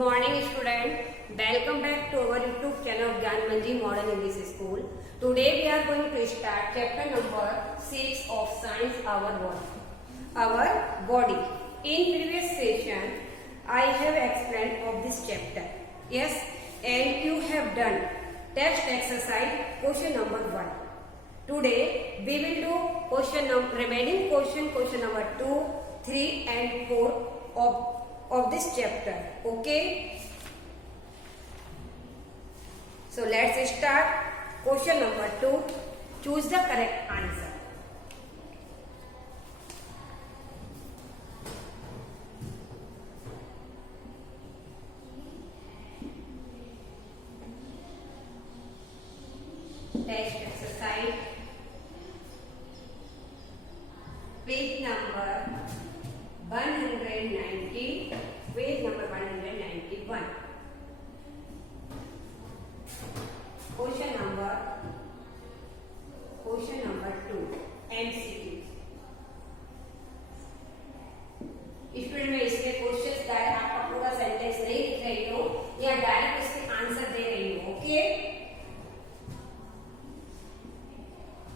morning student. Welcome back to our YouTube channel Gyan Manji Modern English School. Today we are going to start chapter number 6 of Science Our Body. In previous session I have explained of this chapter. Yes, and you have done text exercise question number 1. Today we will do remaining question number 2, 3 and 4 of this chapter. Okay, so let's start. Question number 2. Choose the correct answer. Text exercise, page number 190, page number 191. Question number 2, MCQ. Student में इसमें questions direct आपका पूरा sentence नहीं लिख रही हो या direct इसके आंसर दे रही हो. Okay,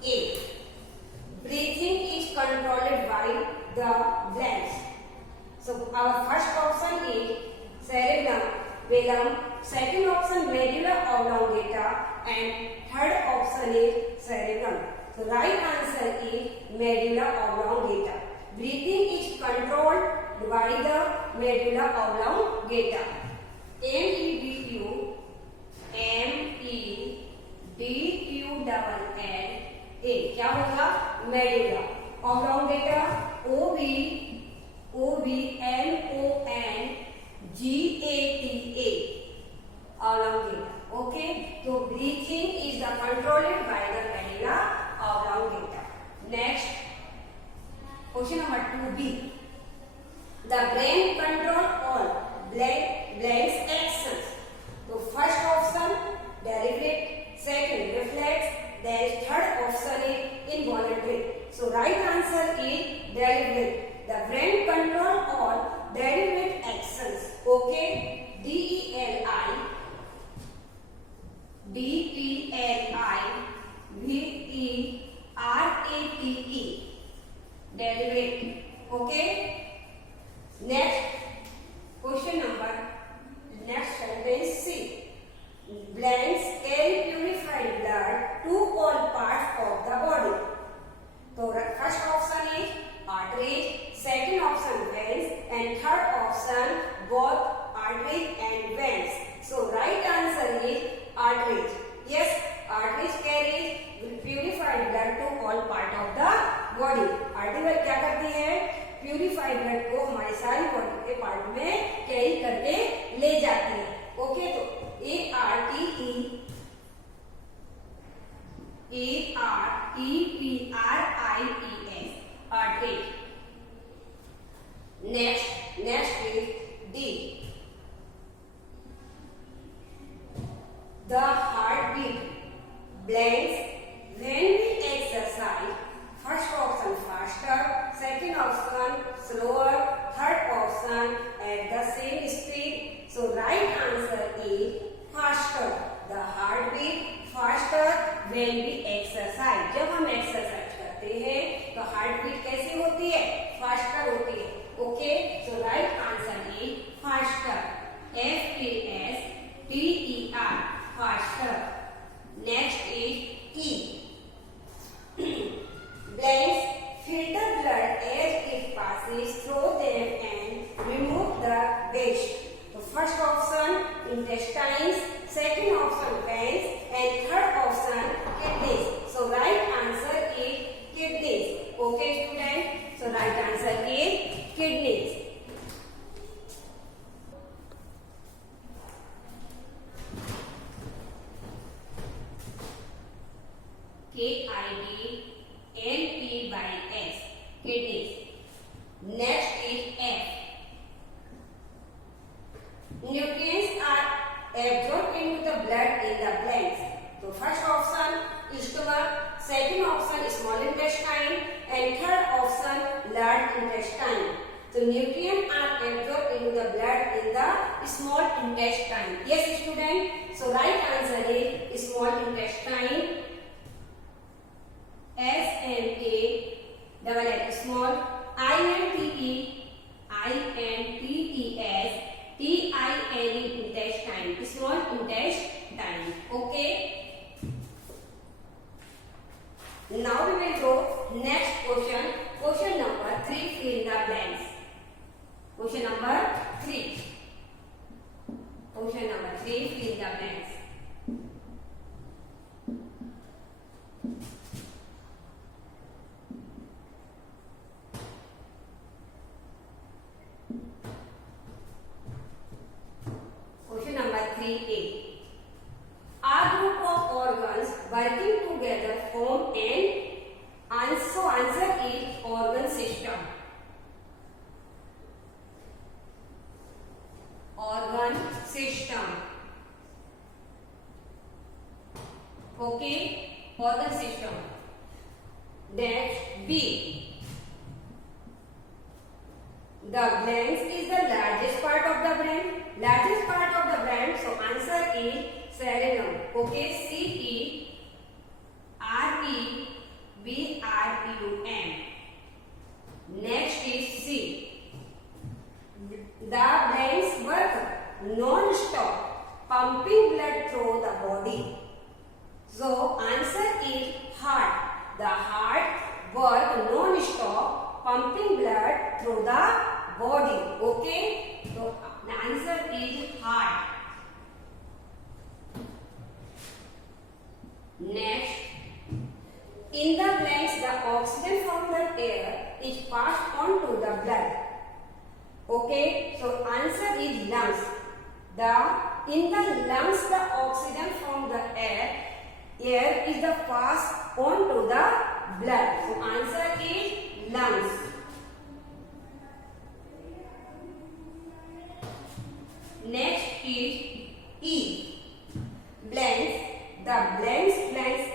A. Breathing is controlled by the blanks. So our first option is cerebellum, second option medulla oblongata, and third option is cerebellum. So right answer is medulla oblongata. Breathing is controlled by the medulla oblongata. MEDULLA, क्या होगा? Medulla. Oblongata, OBLONGATA, oblongata. Okay, so breathing is the controlled by the medulla oblongata. Next, question number 2B. The brain control all blanks actions. So first option deliberate, second reflex, then third option is involuntary. So right answer is deliberate. The brain control all deliberate actions. Okay, DELIBERATE, deliberate. Okay, next sentence C. Blanks carry purified blood to all parts of the body. So first option is arteries, second option veins, and third option both arteries and veins. So right answer is arteries. Yes, arteries carry purified blood to all part of the body. Artery क्या करती है? Purified blood को हमारे सारी body के part में carry करके ले जाती है. ओके, तो ARTERIES, artery. Next is D. The heartbeat blanks when we exercise. First option faster, second option slower, third option at the same speed. So right answer is faster. The heartbeat faster when we exercise. जब हम exercise करते हैं तो heartbeat कैसी होती है? Faster होती है. Okay, so right answer is faster. FASTER, faster. Next is E. Blanks filter blood as it passes through them and remove the waste. So first option intestines, second option veins, and third option kidneys. So right answer is kidneys. Okay student, so right answer is kidneys. KIDNEYS, kidneys. Next is F. Nutrients are absorbed into the blood in the blanks. So first option stomach, second option small intestine, and third option large intestine. So nutrients are absorbed into the blood in the small intestine. Yes, student. So right answer is small intestine. S-M-A small I-N-T-E-S-T-I-N-E intestine. Small intestine. Okay. Now we will go next question. Question number 3. Fill in the blanks. Question number 3. Question number 3. Fill in the blanks. Question number 3A. A group of organs working together form an answer is organ system. Organ system. Okay, organ system. Next B. The blanks is the largest part of the brain. Largest part of the brain. So answer is cerebellum. Okay, cerebrum. Next is C. The blanks work non-stop, pumping blood through the body. So answer is heart. The heart work non-stop, pumping blood through the body. Okay, so the answer is heart. Next, in the blanks, the oxygen from the air is passed on to the blood. Okay, so answer is lungs. In the lungs, the oxygen from the air is the passed on to the blood. So answer is lungs. Next is E. Blanks. The blanks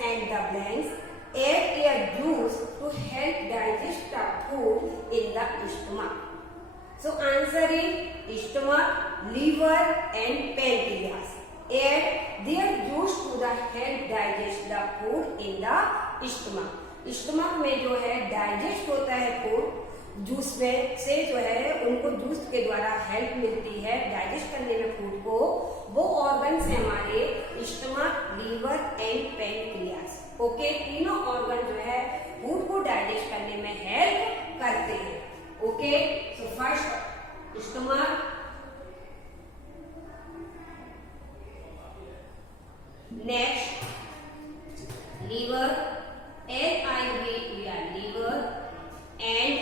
and the blanks add juice to help digest the food in the stomach. So answer is stomach, liver and pancreas. Add their juice to the help digest the food in the stomach. Stomach में जो है digest होता है food, juice में से जो है उनको जूस के द्वारा हेल्प मिलती है डाइजेस्ट करने में फूड को। वो ऑर्गन्स है हमारे stomach, liver and pancreas. Okay, तीनों ऑर्गन जो है फूड को डाइजेस्ट करने में हेल्प करते हैं। Okay, so first stomach, next liver, LIVER liver, and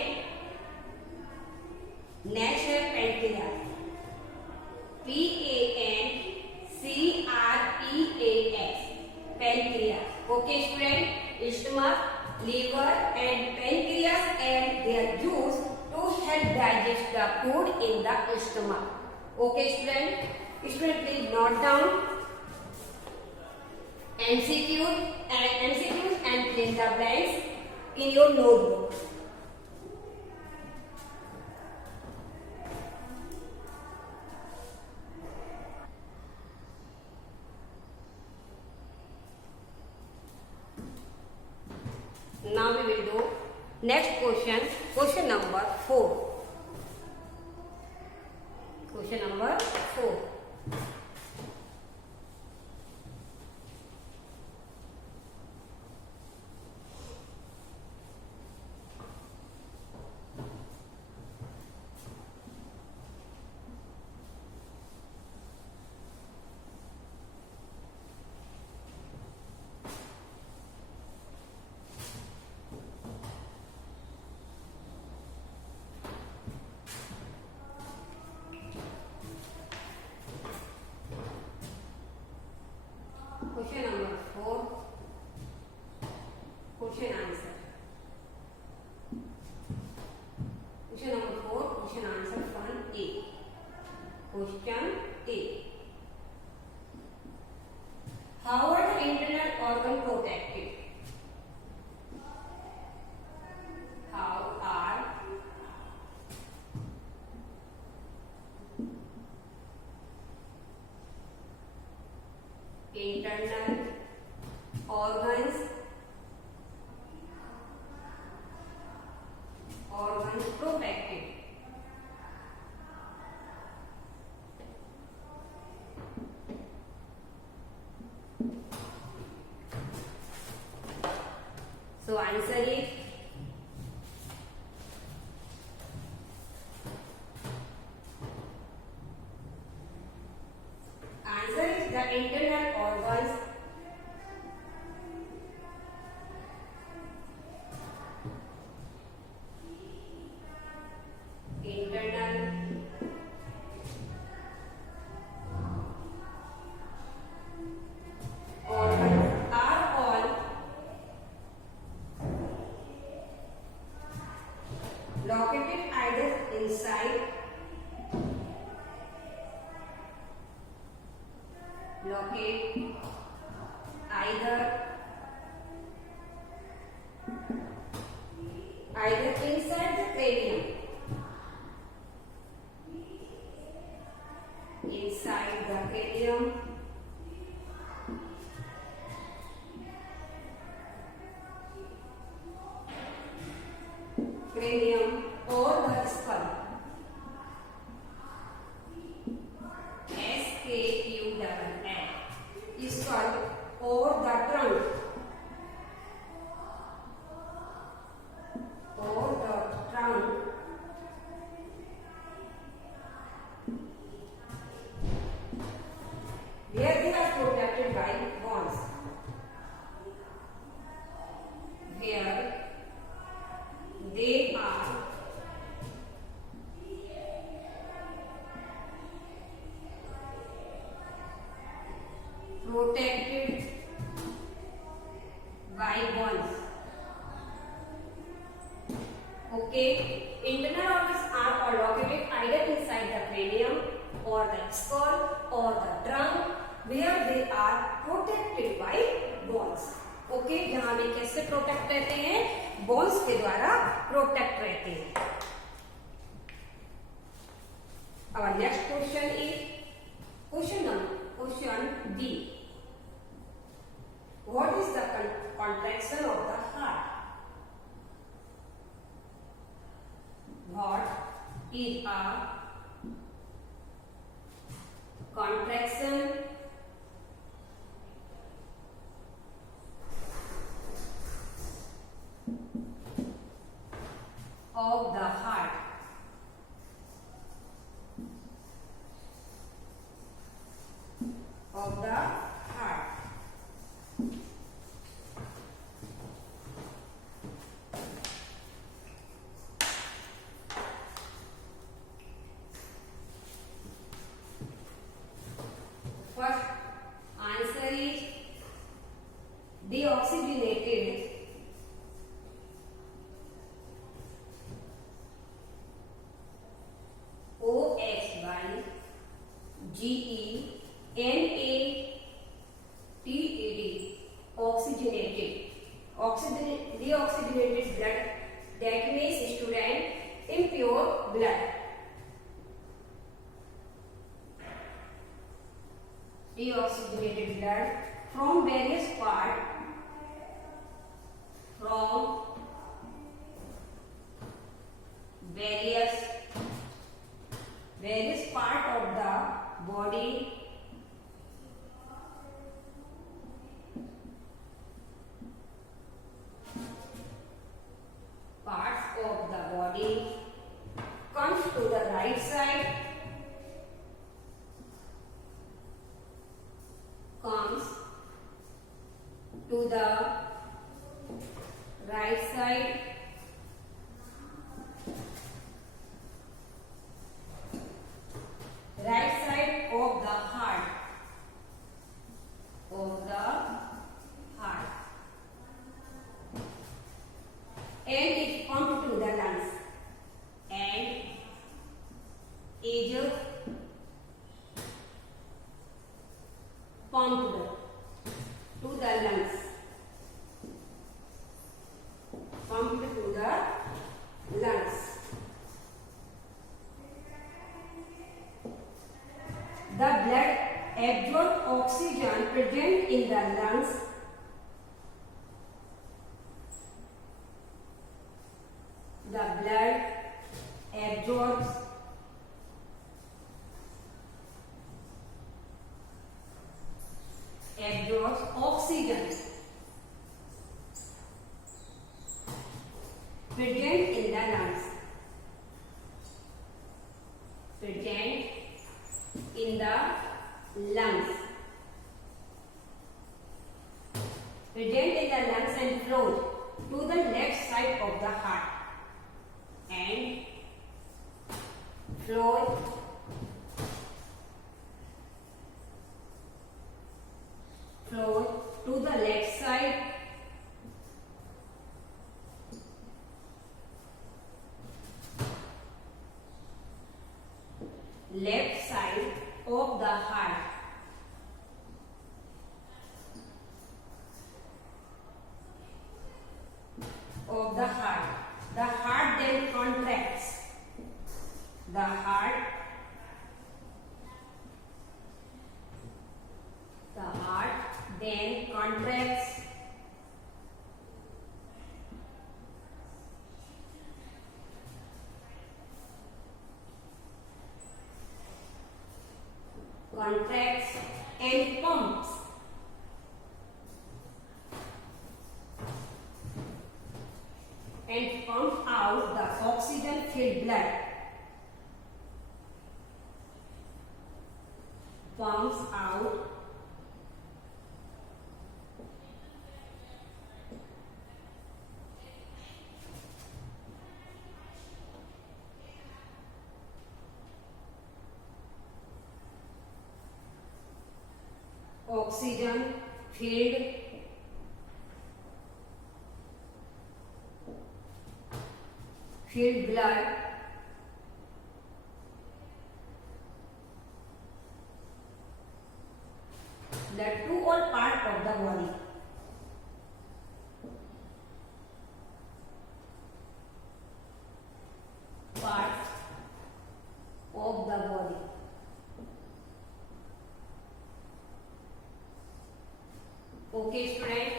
next है pancreas, PANCREAS pancreas. Okay student, stomach, liver and pancreas add their juice to help digest the food in the stomach. Okay student, please note down MCQs and fill in the blanks in your notebook. Now we will do next question, question number 4. Question number 4. Question number 4. Question answer. Question number 4. Question answer from A. Question A. How are the internal organ protected? How are organ protected. So answer is the internal organs are all located either inside either inside the cranium, or the skull. SKULL. Skull or the trunk. Where they are protected by bones. Where they are protected by bones. Okay, internal organs are all located either inside the cranium or the skull or the trunk, where they are protected by bones. Okay, यहाँ भी कैसे protect रहते हैं? Bones के द्वारा protect रहते हैं. Our next question is question D. What is the contraction of the heart? What is a contraction of the heart? First answer is deoxygenated oxygenated deoxygenated blood, that means student impure blood. Deoxygenated blood from various parts of the body comes to the right side, right side of the heart, and it pumped to the lungs, and is pumped to the lungs, The blood absorbs oxygen present in the lungs The blood present in the lungs. Present in the lungs. Present in the lungs and float to the left side of the heart. And float to the left side. Left side of the heart. Of the heart. The heart then contracts. The heart then contracts. Contracts and pumps. And pump out the oxygen-filled blood. Pumps out oxygen-filled blood to all parts of the body. Parts of the body. Okay, student.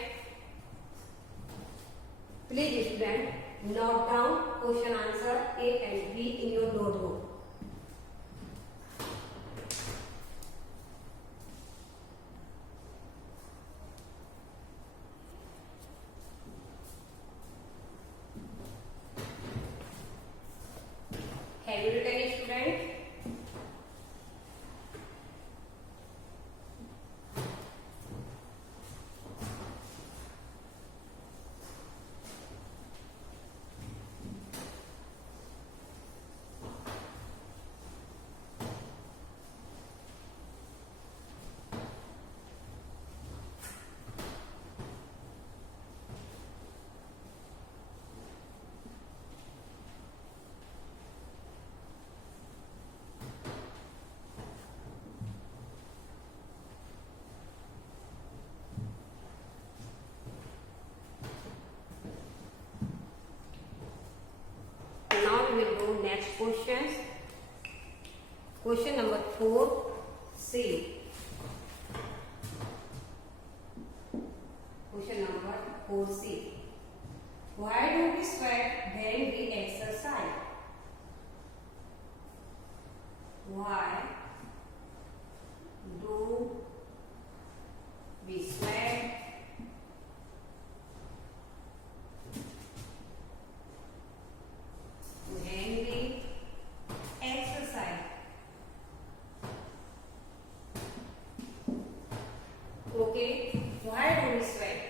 Please, student, note down question answer A and B in your notebook. Have you written it, student? Now we will do next questions. Question number 4C. Question number 4C. Why do we sweat when we exercise? Why do we sweat when we exercise? Okay, why do we sweat?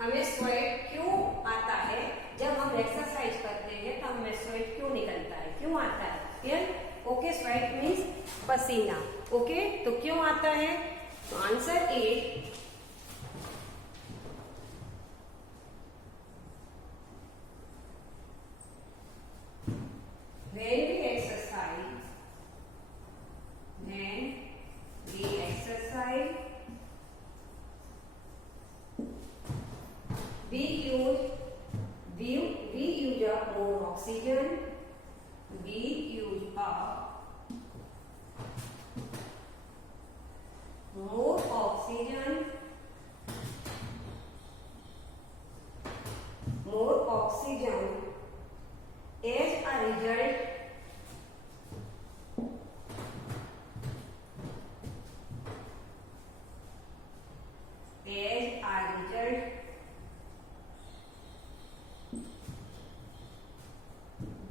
हमें sweat क्यों आता है? जब हम exercise करते हैं तब हमें स्वेट क्यों निकलता है? क्यों आता है? क्लियर? ओके, स्वेट मीन्स पसीना. ओके, तो क्यों आता है? तो answer A when we exercise, we use up more oxygen. We use up more oxygen. As a result,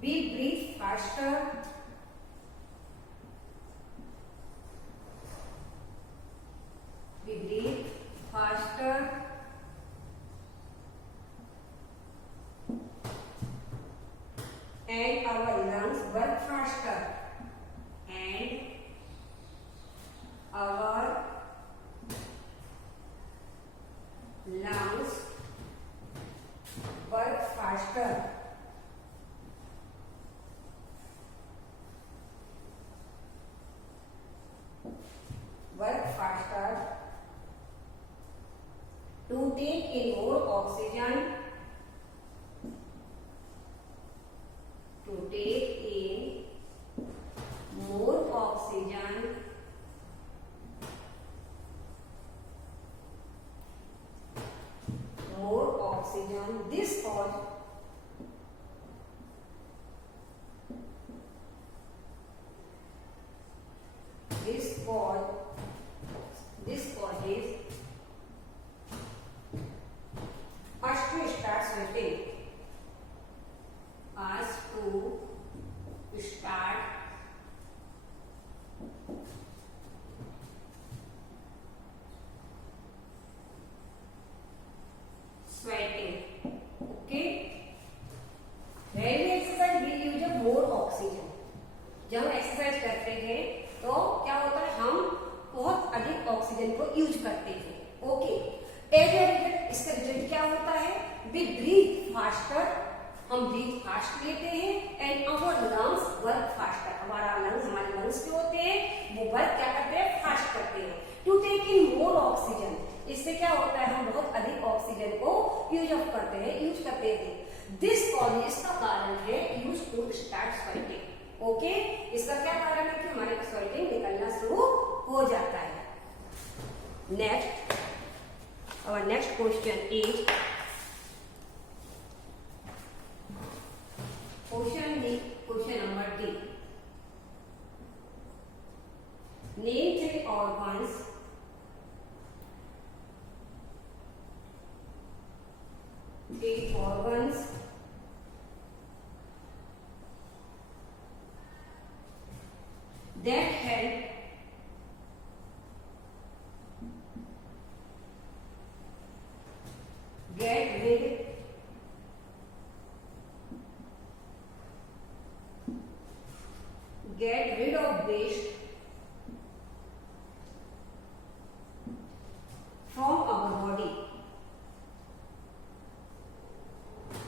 We breathe faster. We breathe faster. And our lungs work faster. And our lungs work faster. Work faster to take in more oxygen. To take in more oxygen. More oxygen. This causes us to start sweating. Us to start sweating. Okay. Daily exercise will use up more oxygen. जब हम exercise करते हैं तो क्या होता है, हम बहुत अधिक ऑक्सीजन को यूज करते हैं. ओके. एज ए रिजल्ट इसका रिजल्ट क्या होता है, वी ब्रीथ फास्टर. हम ब्रीथ फास्ट लेते हैं. And our lungs work faster. हमारा लंग्स, हमारे लंग्स जो होते हैं वो वर्क क्या करते हैं, फास्ट करते हैं. To take in more oxygen. इससे क्या होता है, हम बहुत अधिक ऑक्सीजन को यूज करते हैं. दिस कॉज, इसका कारण है use to start sweating. Okay. इसका क्या कारण है कि हमारे स्वेटिंग निकलना शुरू हो जाता है. Next, our next question is question number D. Name 3 organs that help get rid of waste from our body.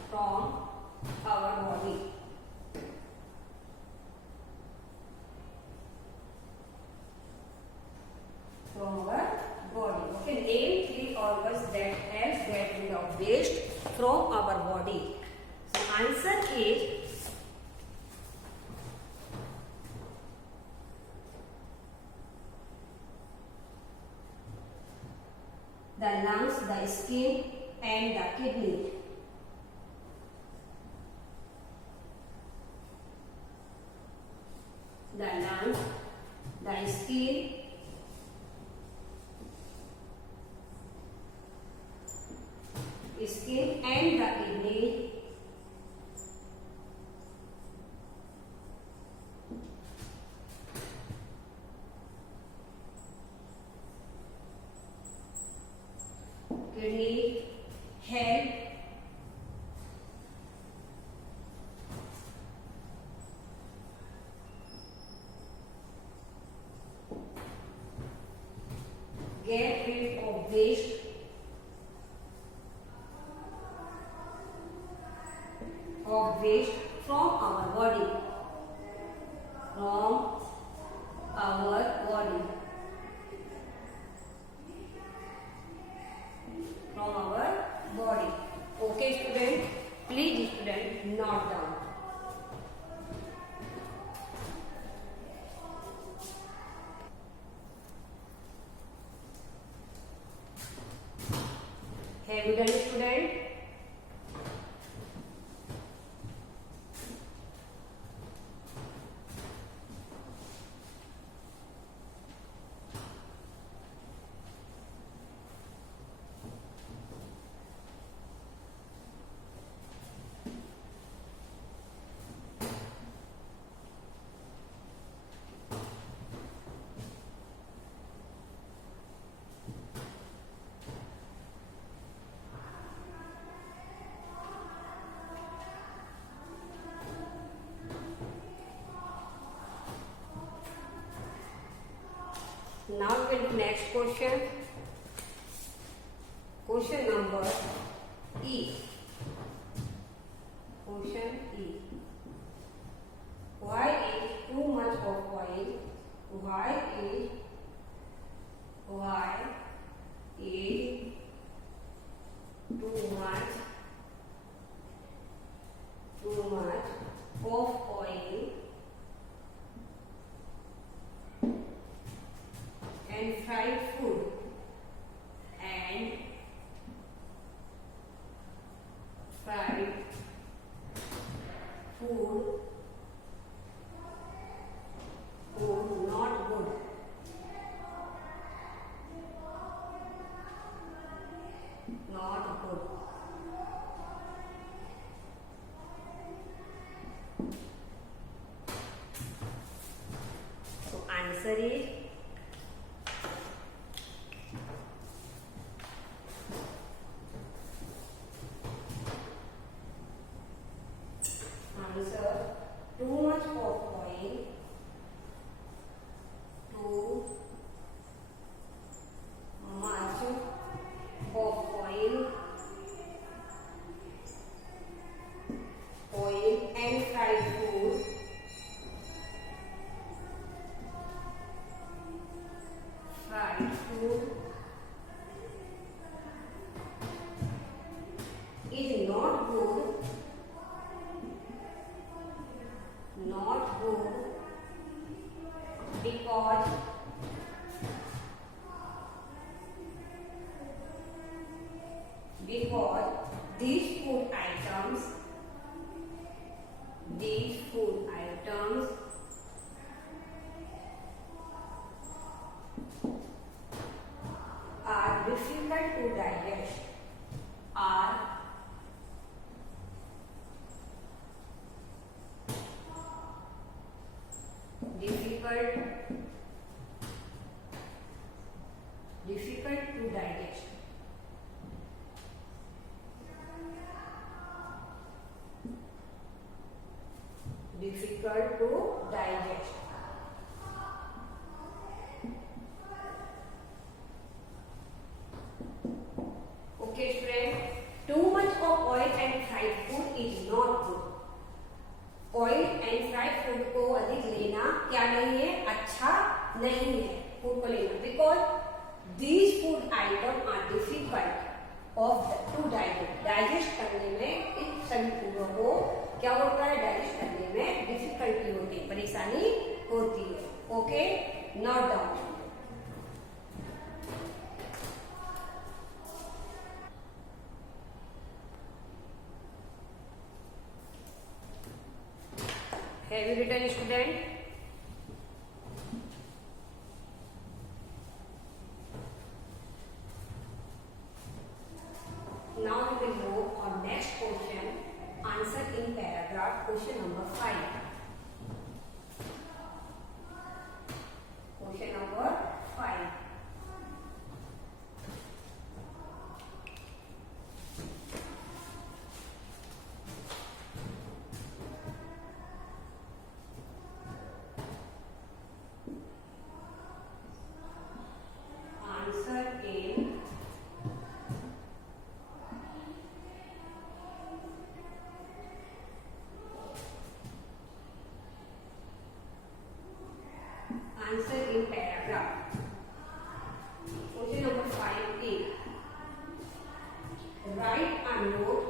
From our body. From our body. Okay. Name 3 organs that help get rid of waste from our body. So answer is the lungs, the skin and the kidney. The lungs, the skin and the kidney. Kidney help get rid of waste from our body. From our body. From our body. Okay student, please student note down. Have you done it student? now we will do next question. Question number E. Question E. Why is too much of oil? Why is too much of oil and fried food not good? Not good. So answer is too much of oil, too much of oil and fried food is not good, because these food items are difficult to digest. Difficult to digest. Difficult to digest. Okay, friend. Too much of oil and fried food is not good. Oil and fried food को अधिक लेना क्या नहीं है, अच्छा नहीं है food को लेना, because these food item are difficult of to digest करने में। इन सभी फूडों को क्या होता है, डाइजेस्ट करने में डिफिकल्टी होती है, परेशानी होती है। Okay, note down. Have you written, student? Now we will move on next question. Answer in paragraph. Question number 5. Question number 5. Answer in paragraph. Question number 5A. Write a note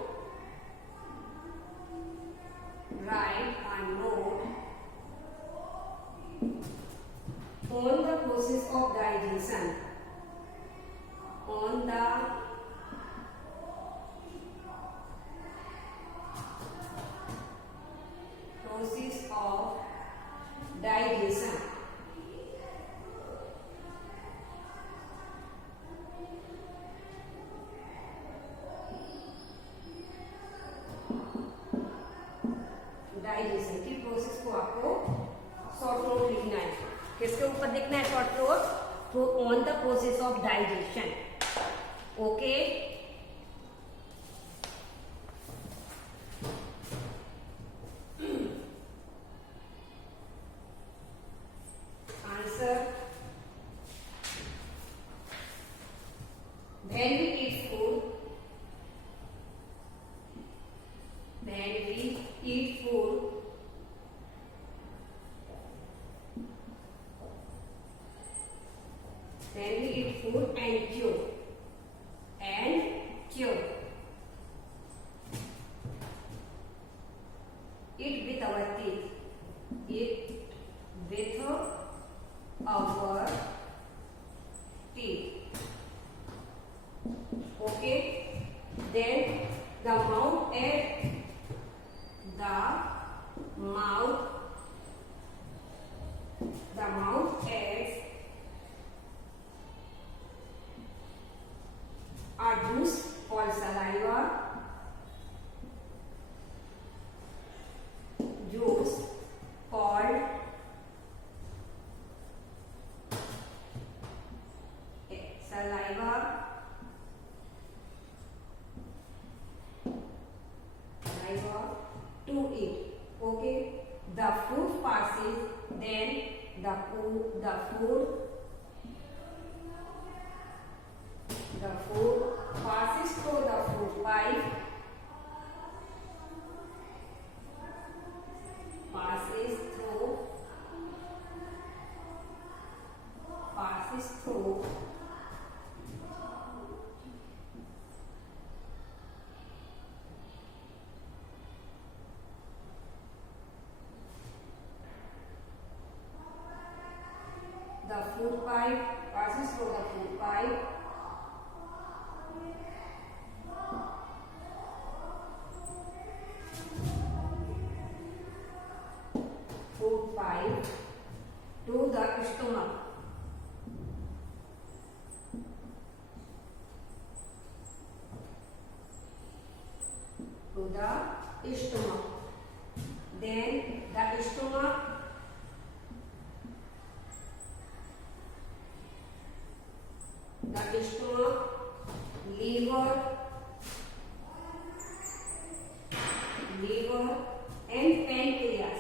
on the process of digestion. On the process of digestion. Digestion की process को आपको short note लिखना है। किसके ऊपर लिखना है short note? On the process of digestion. Okay, answer cure and cure and cure. Eat with our teeth. Eat with our teeth. Okay. Then the mouth adds a juice called saliva. Juice called saliva. To eat. Okay. The food passes, then the food passes through the food pipe, passes through the food pipe, passes through the food pipe, to the stomach. Then the stomach liver and pancreas.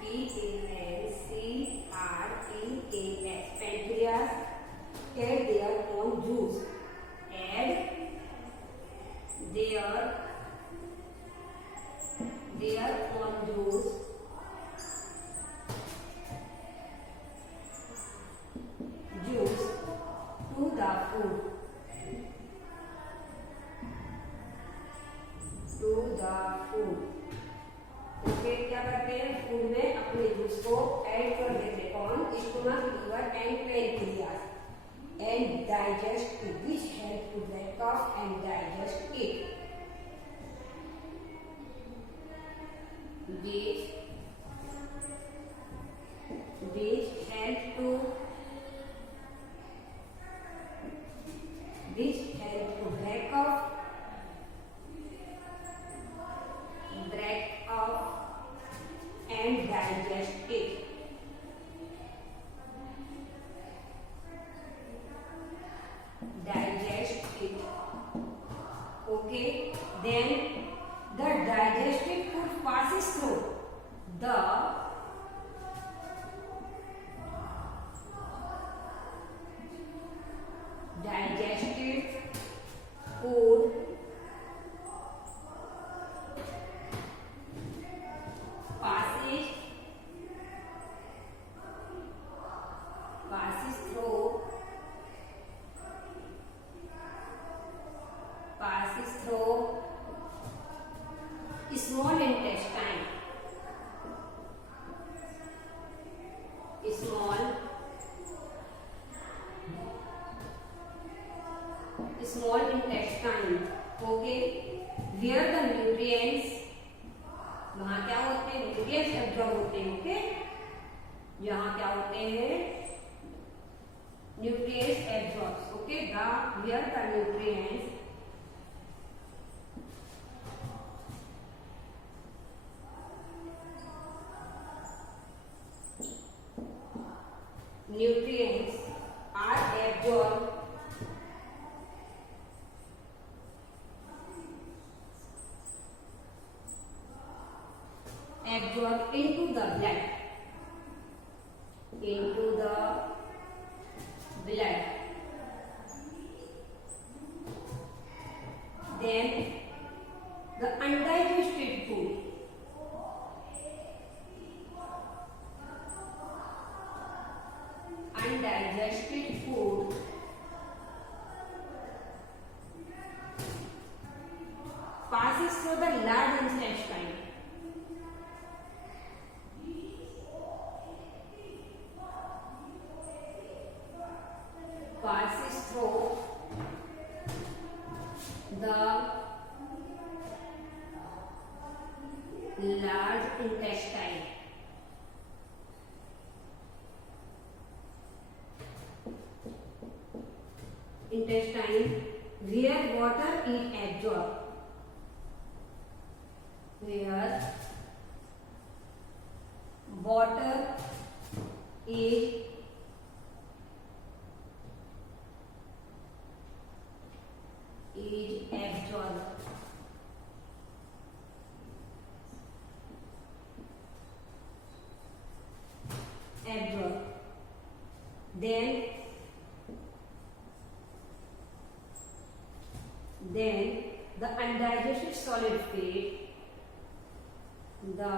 Pancreas. Pancreas add their own juice. Add their own juice to the food. Okay, क्या करते हैं? Food में अपने juice को add कर देते हैं। कौन? Stomach, liver and pancreas and digest it, which help to break off and digest it, which help to break off and digest it. Okay, then the digested food passes through the digested food passes through small intestine. Small intestine. Okay, where the nutrients, वहाँ क्या होते हैं? Nutrients absorb होते हैं. Okay, यहाँ क्या होते हैं? Nutrients absorb. Okay, where the nutrients are absorbed into the blood. Then the undigested food undigested food passes through the large intestine. Passes through the large intestine. Intestine where water is absorbed. Where water is absorbed. Absorbed. Then the undigested solid feed, the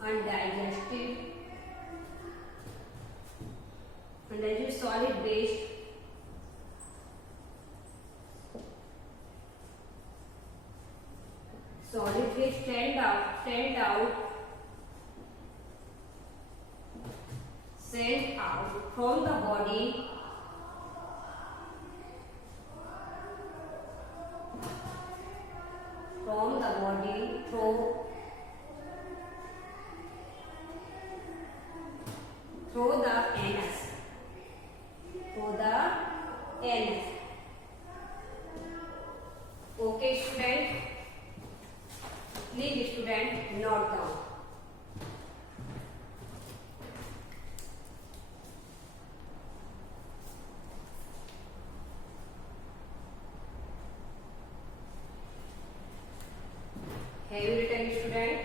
undigested solid waste send out from the body through the anus. Okay, student. Please, student, note down. Have you written, student?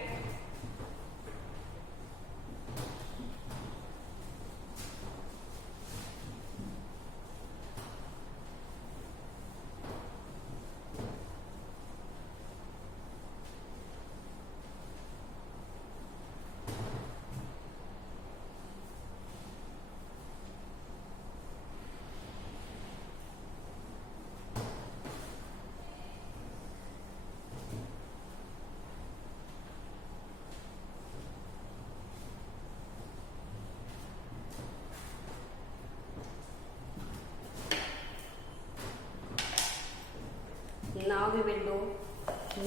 Now we will do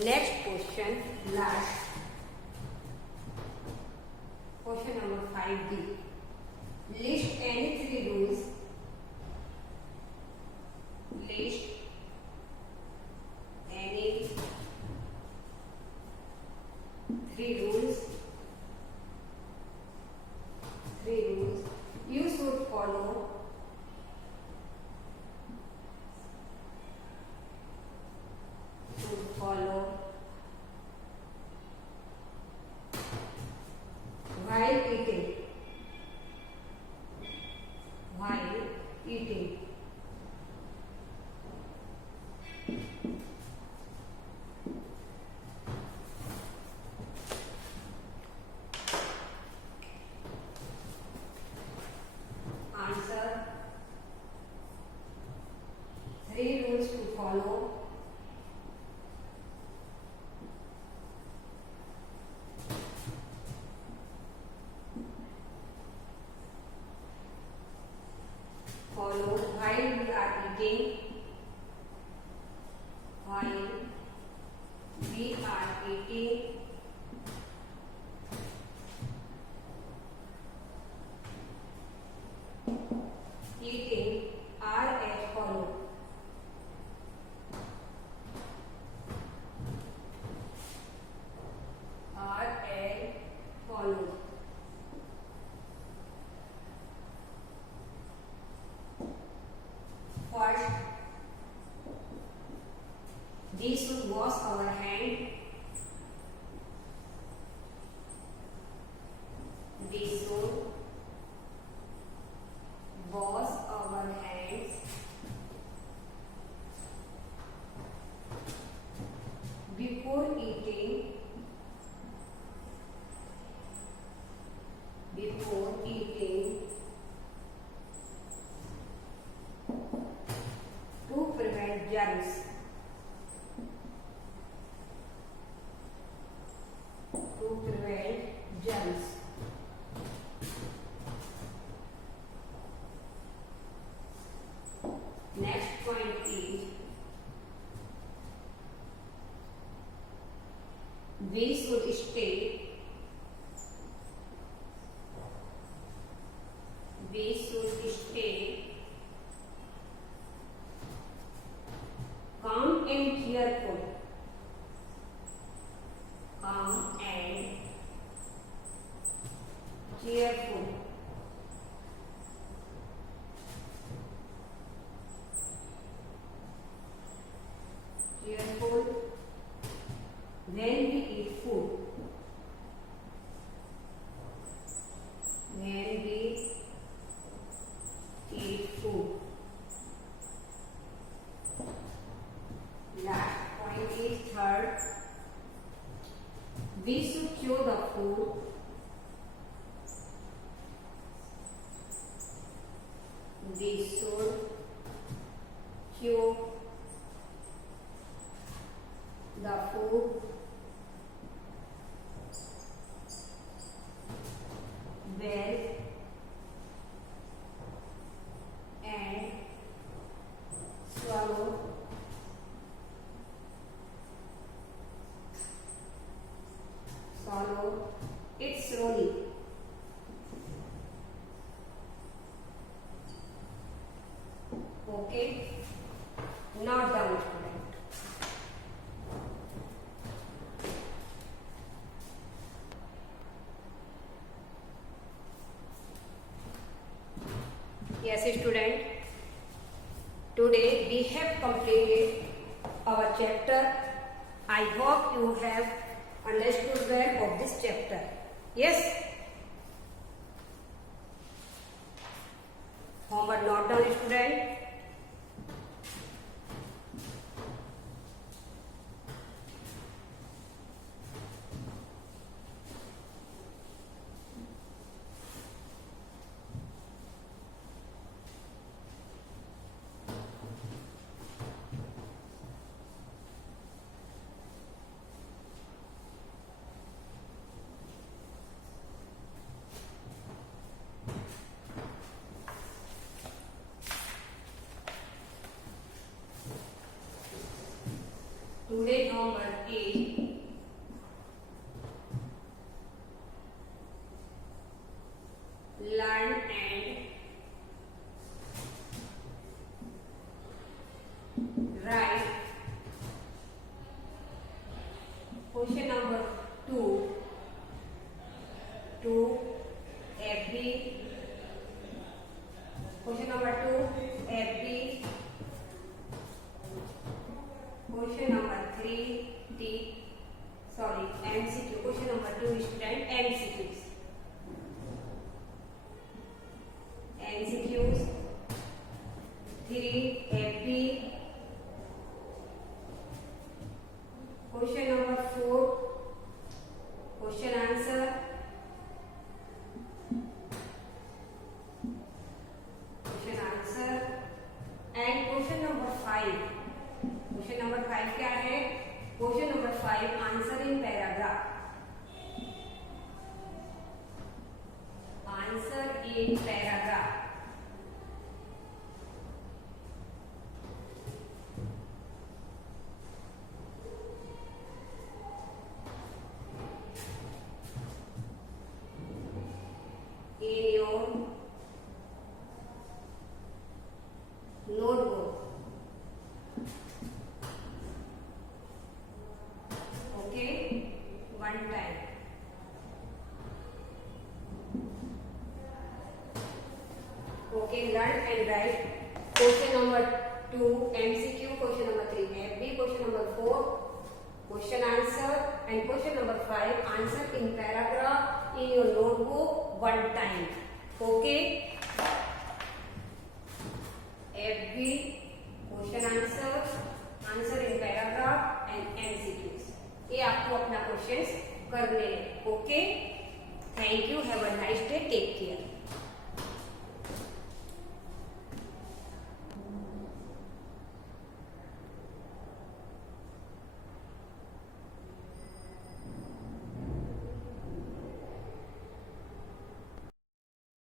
next question, last. Question number 5D. List any three rules. List any three rules. You should follow. While eating. Answer. 3 rules to follow. Follow while we are eating. While we are eating. Eating are as follow. Are as follows. First, we should wash our hand. We should wash our hands before eating to prevent germs. To prevent germs. Next point is we should stay calm and cheerful. Calm and cheerful. Cheerful when we eat food. When we eat food. Last point is third. We should chew the food. We should chew the food well and swallow it slowly. Okay, not down student. Yes student, today we have completed our chapter. I hope you have understood well of this chapter. Yes? Homework not done student? Today homework is learn and write question number 2 to FB. Question number 2 FB. Question number 3 MCQ. Question number 2 student MCQs. MCQs 3 FB. Question number 4 question answer. And question number 5. Question number 5 क्या है? Question number 5 answer in paragraph. Answer in paragraph. In your notebook. One time. Okay, learn and write. Question number 2 MCQ, question number 3 FB, question number 4 question answer, and question number 5 answer in paragraph in your notebook one time. Okay. FB question answer in paragraph and MCQs. ये आपको अपना questions करने हैं. Okay, thank you. Have a nice day, take care.